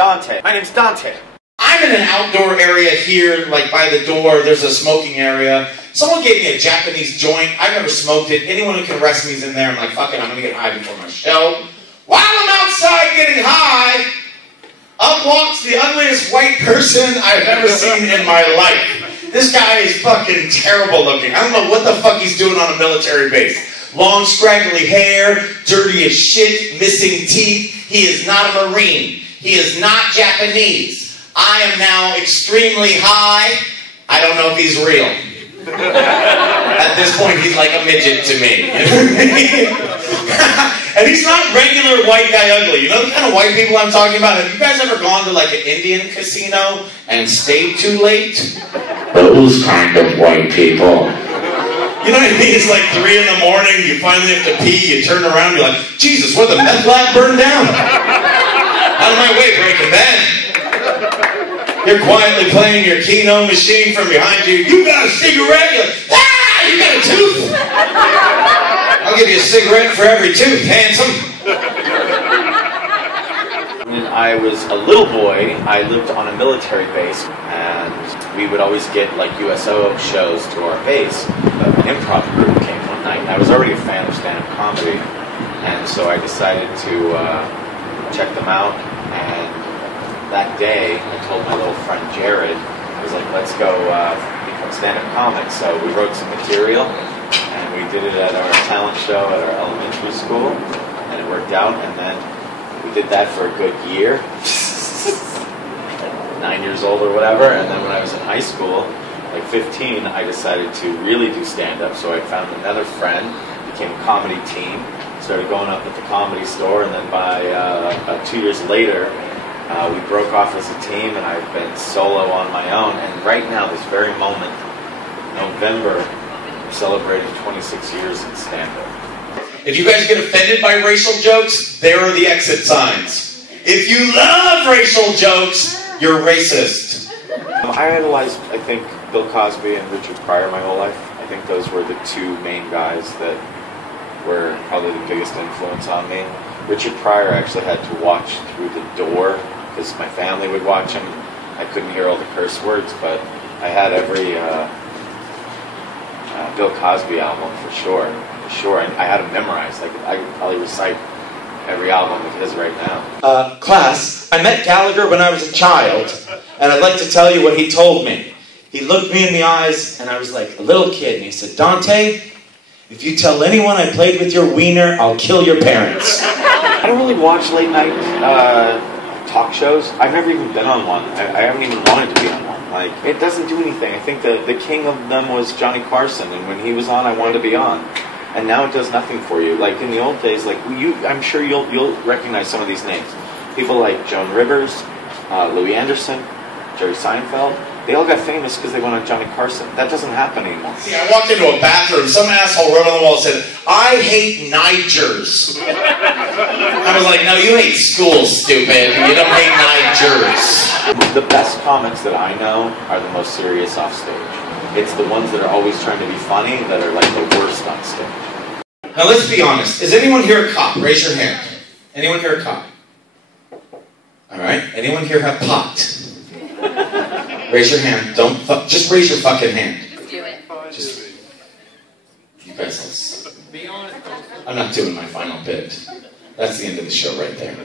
Dante. My name's Dante. I'm in an outdoor area here, like by the door. There's a smoking area. Someone gave me a Japanese joint. I've never smoked it. Anyone who can arrest me is in there. I'm like, fuck it, I'm gonna get high before my show. While I'm outside getting high, up walks the ugliest white person I've ever seen in my life. This guy is fucking terrible looking. I don't know what the fuck he's doing on a military base. Long, scraggly hair, dirty as shit, missing teeth. He is not a Marine. He is not Japanese. I am now extremely high. I don't know if he's real. At this point, he's like a midget to me. And he's not regular white guy ugly. You know the kind of white people I'm talking about? Have you guys ever gone to like an Indian casino and stayed too late? Those kind of white people. You know what I mean? It's like 3 in the morning, you finally have to pee, you turn around, you're like, Jesus, what, the meth lab burned down? Out of my way, Breaking Bad. You're quietly playing your Keno machine from behind you. You got a cigarette? You're like, ah, you got a tooth? I'll give you a cigarette for every tooth, handsome. When I was a little boy, I lived on a military base, and we would always get like USO shows to our base. An improv group came one night, and I was already a fan of stand-up comedy, and so I decided to check them out. And that day, I told my little friend Jared, I was like, let's go become stand-up comics. So we wrote some material, and we did it at our talent show at our elementary school, and it worked out. And then we did that for a good year, 9 years old or whatever. And then when I was in high school, like 15, I decided to really do stand-up. So I found another friend, became a comedy team, started going up at the Comedy Store, and then by about 2 years later, we broke off as a team, and I've been solo on my own. And right now, this very moment, November, I'm celebrating 26 years in stand-up. If you guys get offended by racial jokes, there are the exit signs. If you love racial jokes, you're racist. I idolized, I think, Bill Cosby and Richard Pryor my whole life. I think those were the two main guys that were probably the biggest influence on me. Richard Pryor actually had to watch through the door because my family would watch him. I couldn't hear all the curse words, but I had every Bill Cosby album for sure. I had them memorized. I could probably recite every album of his right now. Class, I met Gallagher when I was a child, and I'd like to tell you what he told me. He looked me in the eyes, and I was like a little kid, and he said, Dante, if you tell anyone I played with your wiener, I'll kill your parents. I don't really watch late night talk shows. I've never even been on one. I haven't even wanted to be on one. Like, it doesn't do anything. I think the king of them was Johnny Carson, and when he was on, I wanted to be on. And now it does nothing for you. Like in the old days, like I'm sure you'll recognize some of these names. People like Joan Rivers, Louis Anderson, Jerry Seinfeld. They all got famous because they went on Johnny Carson. That doesn't happen anymore. See, I walked into a bathroom, some asshole wrote on the wall and said, I hate Nigers. I was like, no, you hate school, stupid. You don't hate Nigers. The best comics that I know are the most serious off stage. It's the ones that are always trying to be funny that are like the worst on stage. Now let's be honest. Is anyone here a cop? Raise your hand. Anyone here a cop? Alright. Anyone here have pot? Raise your hand. Just raise your fucking hand. Do it. Just, you guys, I'm not doing my final bit. That's the end of the show right there.